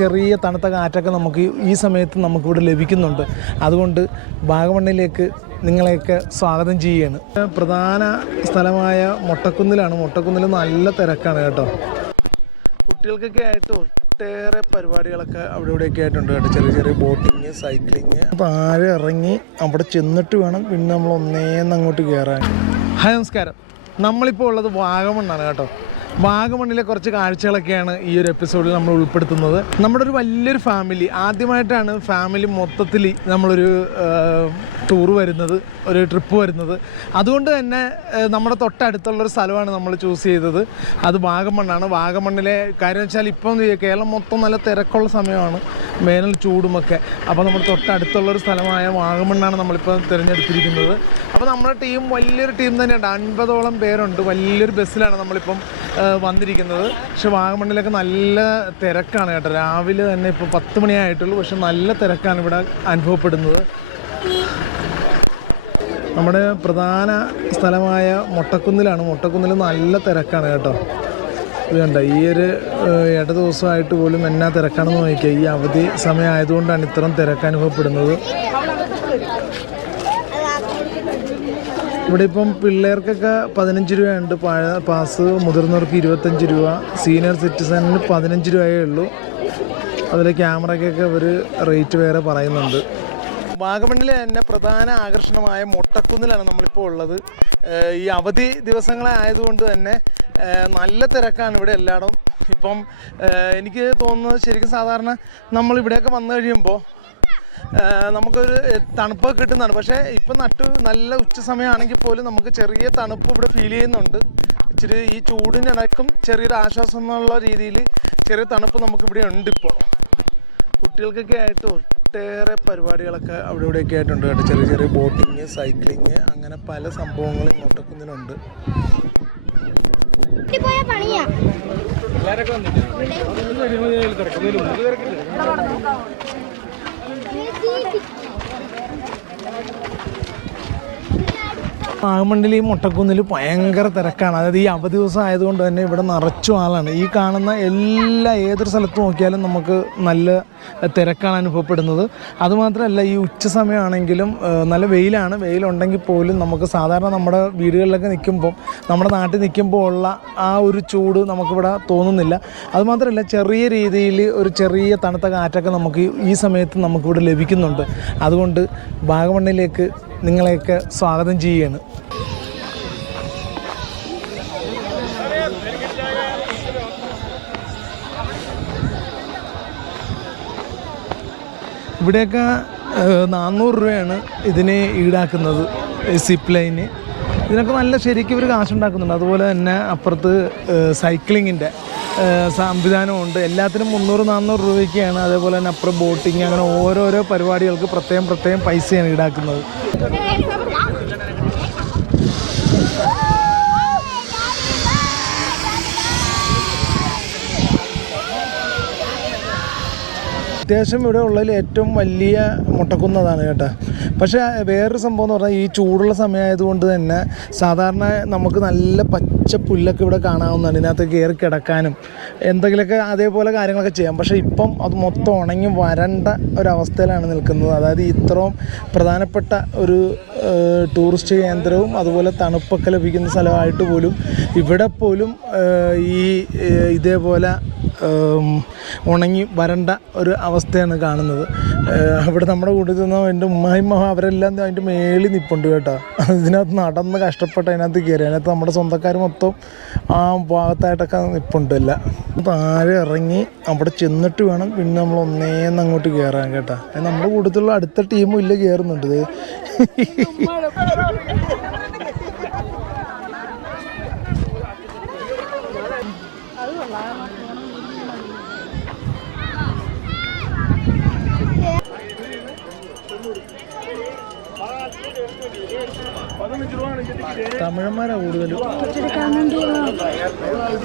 ചെറിയ തണുത്ത കാറ്റൊക്കെ നമുക്ക് ഈ സമയത്ത് നമുക്കിവിടെ ലഭിക്കുന്നുണ്ട്. അതുകൊണ്ട് വാഗമണ്ണിലേക്ക് നിങ്ങളെയൊക്കെ സ്വാഗതം ചെയ്യുകയാണ്. പ്രധാന സ്ഥലമായ മുട്ടക്കുന്നിലാണ്. മൊട്ടക്കുന്നിൽ നല്ല തിരക്കാണ് കേട്ടോ. കുട്ടികൾക്കൊക്കെ ആയിട്ട് ഒട്ടേറെ പരിപാടികളൊക്കെ അവിടെ ഇവിടെയൊക്കെ ആയിട്ടുണ്ട് കേട്ടോ. ചെറിയ ചെറിയ ബോട്ടിങ് സൈക്ലിങ്. താഴെ ഇറങ്ങി അവിടെ ചെന്നിട്ട് വേണം പിന്നെ നമ്മൾ ഒന്നേന്ന് അങ്ങോട്ട് കയറാൻ ഹായ് നമസ്കാരം. നമ്മളിപ്പോൾ ഉള്ളത് വാഗമണ്ണാണ് കേട്ടോ. വാഗമണ്ണിലെ കുറച്ച് കാഴ്ചകളൊക്കെയാണ് ഈ ഒരു എപ്പിസോഡിൽ നമ്മൾ ഉൾപ്പെടുത്തുന്നത്. നമ്മുടെ ഒരു വലിയൊരു ഫാമിലി ആദ്യമായിട്ടാണ് ഫാമിലി മൊത്തത്തിൽ നമ്മളൊരു ടൂർ വരുന്നത് ഒരു ട്രിപ്പ് വരുന്നത്. അതുകൊണ്ട് തന്നെ നമ്മുടെ തൊട്ടടുത്തുള്ളൊരു സ്ഥലമാണ് നമ്മൾ ചൂസ് ചെയ്തത്. അത് വാഗമണ്ണാണ്. വാഗമണ്ണിലെ കാര്യം വെച്ചാൽ ഇപ്പം കേരളം മൊത്തം നല്ല തിരക്കുള്ള സമയമാണ്. വേനൽ ചൂടുമൊക്കെ. അപ്പോൾ നമ്മുടെ തൊട്ടടുത്തുള്ളൊരു സ്ഥലമായ വാഗമണ്ണാണ് നമ്മളിപ്പോൾ തിരഞ്ഞെടുത്തിരിക്കുന്നത്. അപ്പോൾ നമ്മുടെ ടീം വലിയൊരു ടീം തന്നെയുണ്ട്. അൻപതോളം പേരുണ്ട്. വലിയൊരു ബസ്സിലാണ് നമ്മളിപ്പം വന്നിരിക്കുന്നത്. പക്ഷെ വാഗമണ്ണിലൊക്കെ നല്ല തിരക്കാണ് കേട്ടോ. രാവിലെ തന്നെ ഇപ്പോൾ പത്ത് മണിയായിട്ടുള്ളൂ പക്ഷെ നല്ല തിരക്കാണ് ഇവിടെ അനുഭവപ്പെടുന്നത്. നമ്മുടെ പ്രധാന സ്ഥലമായ മുട്ടക്കുന്നിലാണ്. മുട്ടക്കുന്നിൽ നല്ല തിരക്കാണ് കേട്ടോ. ഇത് കണ്ട ഈ ഒരു ഇട ദിവസമായിട്ട് പോലും എന്നാ തിരക്കാണെന്ന് നോക്കിയാൽ ഈ അവധി സമയമായതുകൊണ്ടാണ് ഇത്രയും തിരക്ക് അനുഭവപ്പെടുന്നത്. ഇവിടെ ഇപ്പം പിള്ളേർക്കൊക്കെ പതിനഞ്ച് രൂപയുണ്ട്. പഴ പാസ് മുതിർന്നവർക്ക് ഇരുപത്തഞ്ച് രൂപ. സീനിയർ സിറ്റിസണിന് പതിനഞ്ച് രൂപയേ ഉള്ളൂ. അതിൽ ക്യാമറയ്ക്കൊക്കെ അവർ റേറ്റ് വേറെ പറയുന്നുണ്ട്. വാഗമണ്ണിലെ തന്നെ പ്രധാന ആകർഷണമായ മൊട്ടക്കുന്നിലാണ് നമ്മളിപ്പോൾ ഉള്ളത്. ഈ അവധി ദിവസങ്ങളെ ആയതുകൊണ്ട് തന്നെ നല്ല തിരക്കാണ് ഇവിടെ എല്ലായിടവും. ഇപ്പം എനിക്ക് തോന്നുന്നത് ശരിക്കും സാധാരണ നമ്മൾ ഇവിടെയൊക്കെ വന്നു കഴിയുമ്പോൾ നമുക്കൊരു തണുപ്പൊക്കെ കിട്ടുന്നതാണ്. പക്ഷേ ഇപ്പം നട്ടു നല്ല ഉച്ച സമയമാണെങ്കിൽ പോലും നമുക്ക് ചെറിയ തണുപ്പ് ഇവിടെ ഫീൽ ചെയ്യുന്നുണ്ട്. ഇച്ചിരി ഈ ചൂടിനിടക്കും ചെറിയൊരു ആശ്വാസം എന്നുള്ള രീതിയിൽ ചെറിയ തണുപ്പ് നമുക്ക് ഇവിടെ ഉണ്ട് ഇപ്പോൾ കുട്ടികൾക്കൊക്കെ ആയിട്ട് ഒട്ടേറെ പരിപാടികളൊക്കെ അവിടെ ഇവിടെയൊക്കെ ആയിട്ടുണ്ട് കേട്ടോ. ചെറിയ ചെറിയ ബോട്ടിങ് സൈക്ലിങ് അങ്ങനെ പല സംഭവങ്ങളും മൊട്ടക്കുന്നിലുണ്ട് പോയ Медики. വാഗമണ്ണിൽ ഈ മുട്ടക്കുന്നിൽ ഭയങ്കര തിരക്കാണ്. അതായത് ഈ അവധി ദിവസം ആയതുകൊണ്ട് തന്നെ ഇവിടെ നിറച്ചു ആളാണ്. ഈ കാണുന്ന എല്ലാ ഏതൊരു സ്ഥലത്ത് നോക്കിയാലും നമുക്ക് നല്ല തിരക്കാണ് അനുഭവപ്പെടുന്നത്. അതുമാത്രമല്ല ഈ ഉച്ച സമയമാണെങ്കിലും നല്ല വെയിലാണ്. വെയിലുണ്ടെങ്കിൽ പോലും നമുക്ക് സാധാരണ നമ്മുടെ വീടുകളിലൊക്കെ നിൽക്കുമ്പോൾ നമ്മുടെ നാട്ടിൽ നിൽക്കുമ്പോൾ ഉള്ള ആ ഒരു ചൂട് നമുക്കിവിടെ തോന്നുന്നില്ല. അതുമാത്രമല്ല ചെറിയ രീതിയിൽ ഒരു ചെറിയ തണുത്ത കാറ്റൊക്കെ നമുക്ക് ഈ സമയത്ത് നമുക്കിവിടെ ലഭിക്കുന്നുണ്ട്. അതുകൊണ്ട് വാഗമണ്ണിലേക്ക് നിങ്ങളെയൊക്കെ സ്വാഗതം ചെയ്യുകയാണ്. ഇവിടെയൊക്കെ നാനൂറ് രൂപയാണ് ഇതിനെ ഈടാക്കുന്നത് സിപ്പ് ലൈന് ഇതിനൊക്കെ നല്ല ശരിക്കും ഇവർ കാശുണ്ടാക്കുന്നുണ്ട്. അതുപോലെ തന്നെ അപ്പുറത്ത് സൈക്ലിങ്ങിന്റെ സംവിധാനമുണ്ട്. എല്ലാത്തിനും മുന്നൂറ് നാനൂറ് രൂപയ്ക്കാണ്. അതേപോലെ തന്നെ അപ്പുറം ബോട്ടിങ് അങ്ങനെ ഓരോരോ പരിപാടികൾക്ക് പ്രത്യേകം പ്രത്യേകം പൈസയാണ് ഈടാക്കുന്നത്. അത്യാവശ്യം ഇവിടെ ഉള്ളതിൽ ഏറ്റവും വലിയ മുട്ടക്കുന്നതാണ് കേട്ടോ. പക്ഷേ വേറൊരു സംഭവം എന്ന് പറഞ്ഞാൽ ഈ ചൂടുള്ള സമയമായതുകൊണ്ട് തന്നെ സാധാരണ നമുക്ക് നല്ല പച്ച പുല്ലൊക്കെ ഇവിടെ കാണാവുന്നതാണ്. ഇതിനകത്ത് കയറി കിടക്കാനും എന്തെങ്കിലുമൊക്കെ അതേപോലെ കാര്യങ്ങളൊക്കെ ചെയ്യാം. പക്ഷേ ഇപ്പം അത് മൊത്തം ഉണങ്ങി വരണ്ട ഒരവസ്ഥയിലാണ് നിൽക്കുന്നത്. അതായത് ഇത്രയും പ്രധാനപ്പെട്ട ഒരു ടൂറിസ്റ്റ് കേന്ദ്രവും അതുപോലെ തണുപ്പൊക്കെ ലഭിക്കുന്ന സ്ഥലമായിട്ട് പോലും ഇവിടെ പോലും ഈ ഇതേപോലെ ഉണങ്ങി വരണ്ട ഒരു അവസ്ഥയാണ് കാണുന്നത്. ഇവിടെ നമ്മുടെ കൂട്ടത്തിൽ നിന്ന് എന്റെ ഉമ്മായിമ്മ അവരെല്ലാം അതിന്റെ മേളിൽ നിൽപ്പുണ്ട് കേട്ടോ. ഇതിനകത്ത് നടന്ന് കഷ്ടപ്പെട്ട് അതിനകത്ത് കയറി. അതിനകത്ത് നമ്മുടെ സ്വന്തക്കാർ മൊത്തം ആ ഭാഗത്തായിട്ടൊക്കെ നിൽപ്പുണ്ടല്ല താഴെ ഇറങ്ങി അവിടെ ചെന്നിട്ട് വേണം പിന്നെ നമ്മൾ ഒന്നേന്ന് അങ്ങോട്ട് കയറാൻ കേട്ടോ. അത് നമ്മുടെ കൂട്ടത്തിലുള്ള അടുത്ത ടീമും ഇല്ല കയറുന്നുണ്ട് ഇത് തമിഴന്മാരാ കൂടുതലും.